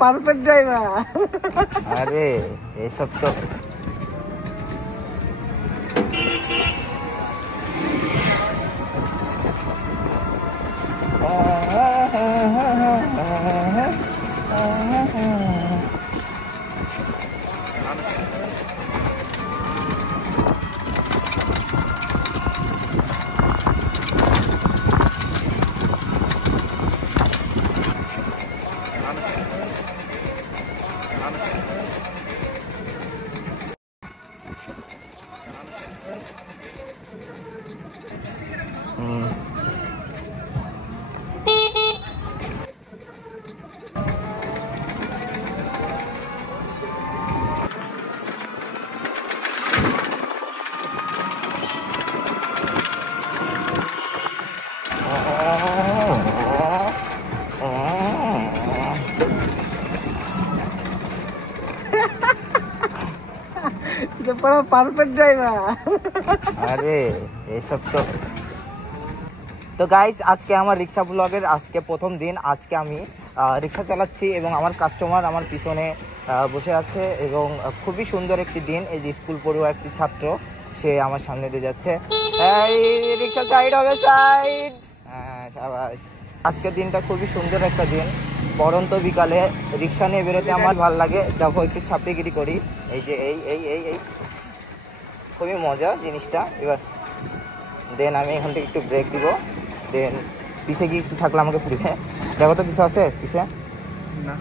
Perfect driver. আরে এসব তো পারফেক্ট ড্রাইভার। আরে এসব তো তো গাইস, আজকে আমার রিক্সা ব্লগের আজকে প্রথম দিন। আজকে আমি রিক্সা চালাচ্ছি এবং আমার কাস্টমার আমার পিছনে বসে আছে এবং খুবই সুন্দর একটি দিন। এই যে স্কুল পড়ুয়া একটি ছাত্র, সে আমার সামনে দিয়ে যাচ্ছে। এই রিক্সা সাইড হবে, সাইড। হ্যাঁ, শাবাশ। আজকের দিনটা খুবই সুন্দর একটা দিন। পরন্ত বিকালে রিক্সা নিয়ে বেরোতে আমার ভালো লাগে। দেখো একটু ছাপিগিরি করি। এই যে এই এই এই এই খুবই মজা জিনিসটা। এবার দেন আমি এখান থেকে একটু ব্রেক দিব, দেন পিছে কিছু থাকলে আমাকে ফিরবে। দেখো তো কিছু আছে পিছে? না।